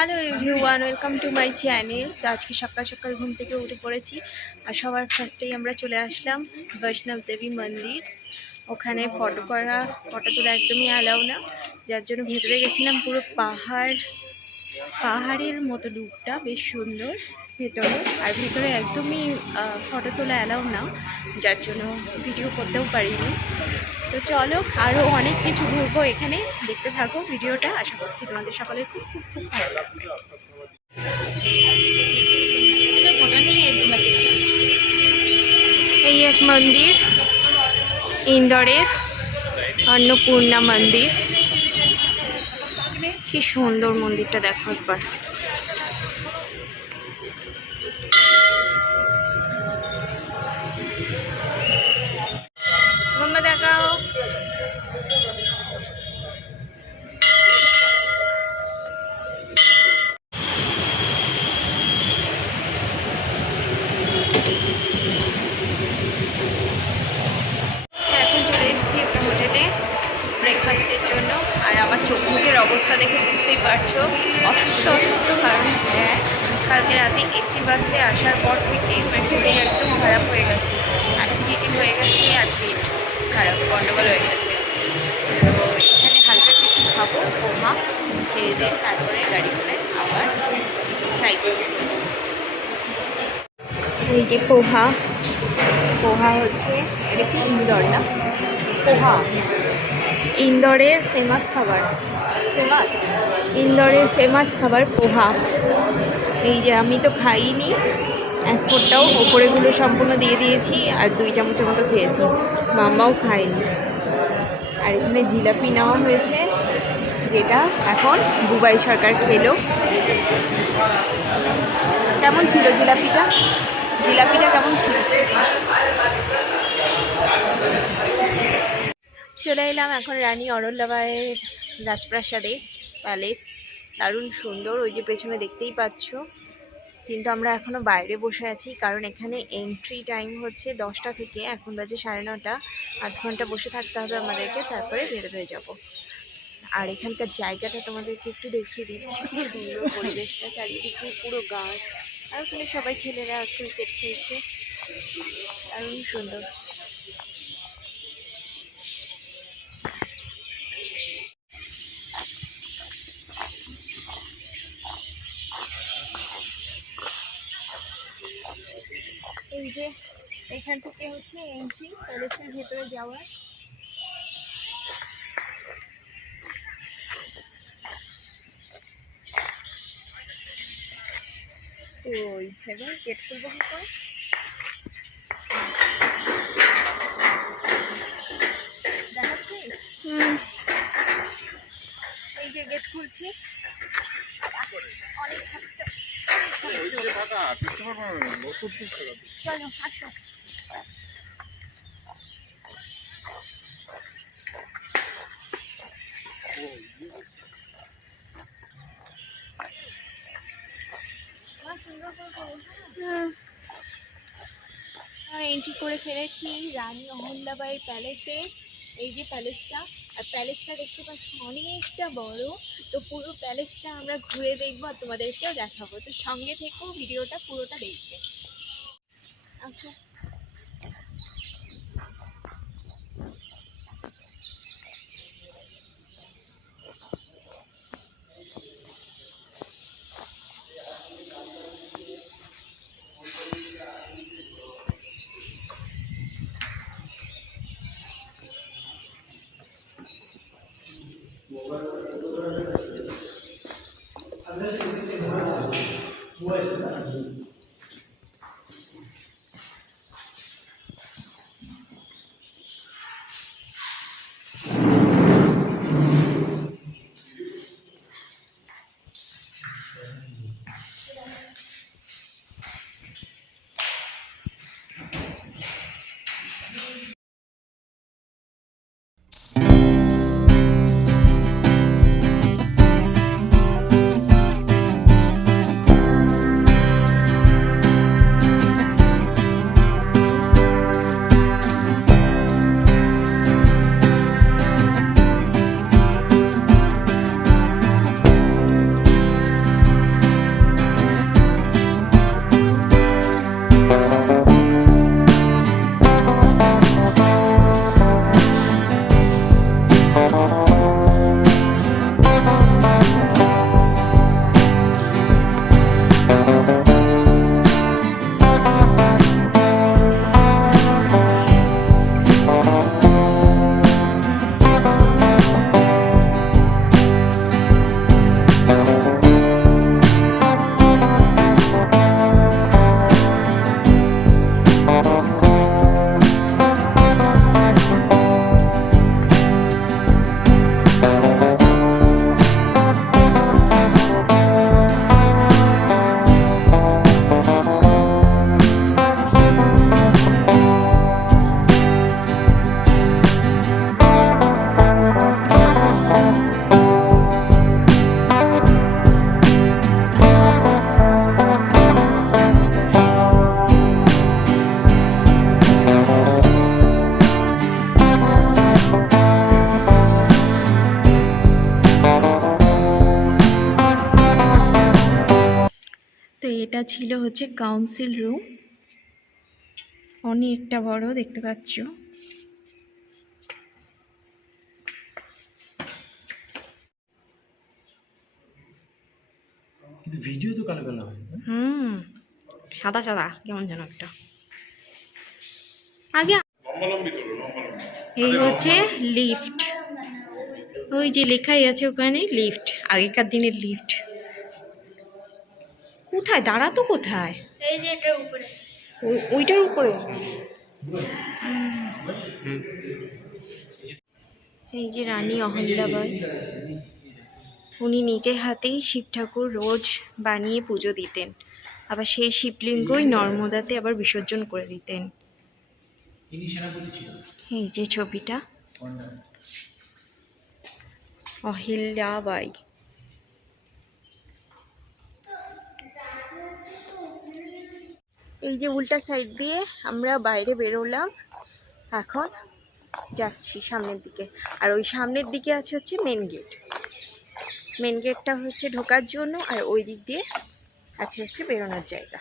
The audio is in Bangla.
Hello everyone, welcome to my channel. তো আজকে সকাল সকাল ঘুম থেকে উঠে পড়েছি আর সবার ফার্স্টেই আমরা চলে আসলাম বৈষ্ণব দেবী মন্দির। ওখানে ফটো করা, ফটো তোলা একদমই অ্যালাউ না, যার জন্য ভেতরে গেছিলাম পুরো পাহাড়, পাহাড়ের মতো লুকটা বেশ সুন্দর ভেতরে। আর ভেতরে একদমই ফটো তোলা অ্যালাউ না, যার জন্য ভিডিও করতেও পারিনি। তো চলো আরও অনেক কিছু ঘুরবো এখানে। দেখতে থাকো ভিডিওটা। আশা করছি তোমাদের সকলের খুব খুব খুব ভালো লাগবে। এই এক মন্দির ইন্দোরের অন্নপূর্ণা মন্দির। কি সুন্দর মন্দিরটা দেখো একবার। ব্রেকফাস্টের জন্য। আর আমার চোখ মুখের অবস্থা দেখে বুঝতেই পারছ। অসুস্থ অসুস্থ কারণ হ্যাঁ কালকে রাতে এসি বাসে আসার পর থেকে পেট্রোল একদম খারাপ হয়ে গেছে। অ্যাসিডিটি হয়ে গেছে আর পেট খারাপ, গন্ডগোল হয়ে গেছে। তো এখানে হালকা কিছু খাব পোহা খেয়ে দিয়ে তারপরে গাড়ি করে আবার সাইকেল এই যে পোহা পোহা হচ্ছে, এটা কি ইন্দোর না? পোহা। ইন্দোরের ফেমাস খাবার। ফেমাস ইন্দোরের ফেমাস খাবার পোহা। এই যে আমি তো খাইনি, এক ফোরটাও ওপরেগুলো সম্পূর্ণ দিয়ে দিয়েছি আর দুই চামচের মতো খেয়েছি। মাম্মাও খায়নি। আর এখানে জিলাপি নেওয়া হয়েছে, যেটা এখন দুবাই সরকার খেলো। কেমন ছিল জিলাপিটা? জিলাপিটা কেমন ছিল? চলে এলাম এখন রানী অরল্যাবাইয়ের রাজপ্রাসাদে প্যালেস দারুণ সুন্দর, ওই যে পেছনে দেখতেই পাচ্ছ। কিন্তু আমরা এখনও বাইরে বসে আছি, কারণ এখানে এন্ট্রি টাইম হচ্ছে দশটা থেকে, এখন বাজে সাড়ে নটা। আধ ঘণ্টা বসে থাকতে হবে আমাদেরকে, তারপরে বেরোতে হয়ে যাব। আর এখানকার জায়গাটা তোমাদেরকে একটু দেখিয়ে দিচ্ছি। সুন্দর পরিবেশটা, চারিদিকে পুরো গাছ, আর ওখানে সবাই ছেলেরা ক্রিকেট খেলছে। দারুণ সুন্দর। এখান থেকে হচ্ছে এন্ট্রি প্যালেসের ভেতরে যাওয়ার। গেট খুলবো কি করে দেখাচ্ছি? এই যে গেট খুলছি অনেক চলো আসো এন্ট্রি করে ফেলেছি রানী অহল্যাবাইয়ের প্যালেসে এই যে প্যালেসটা আর প্যালেসটা দেখতে পাচ্ছি অনেকটা বড়। তো পুরো প্যালেসটা আমরা ঘুরে দেখব আর তোমাদেরকেও দেখাবো। তো সঙ্গে থেকেও ভিডিওটা পুরোটা দেখবে। আচ্ছা। coisa da vida. Thank এটা ছিল হচ্ছে কাউন্সিল রুম অনেকটা বড় দেখতে পাচ্ছ? কিন্তু ভিডিও তো কালো কালো হয় হুম সাদা সাদা কেমন যেন একটা। আগে এই হচ্ছে লিফট ওই যে লেখাই আছে ওখানে লিফট আগেকার দিনের লিফট কোথায়? দাঁড়াতো কোথায়? এই যে এটার উপরে। ওই- ওইটার উপরে? এই যে রানী অহল্যাবাই উনি নিজের হাতেই শিব ঠাকুর রোজ বানিয়ে পুজো দিতেন। আবার সেই শিবলিঙ্গই নর্মদাতে আবার বিসর্জন করে দিতেন। এই যে ছবিটা। অহিল্যাবাই। এই যে উল্টা সাইড দিয়ে আমরা বাইরে বেরোলাম। এখন যাচ্ছি সামনের দিকে। আর ওই সামনের দিকে আছে হচ্ছে মেন গেট মেন গেটটা হচ্ছে ঢোকার জন্য আর ওই দিক দিয়ে আছে হচ্ছে বেরোনোর জায়গা।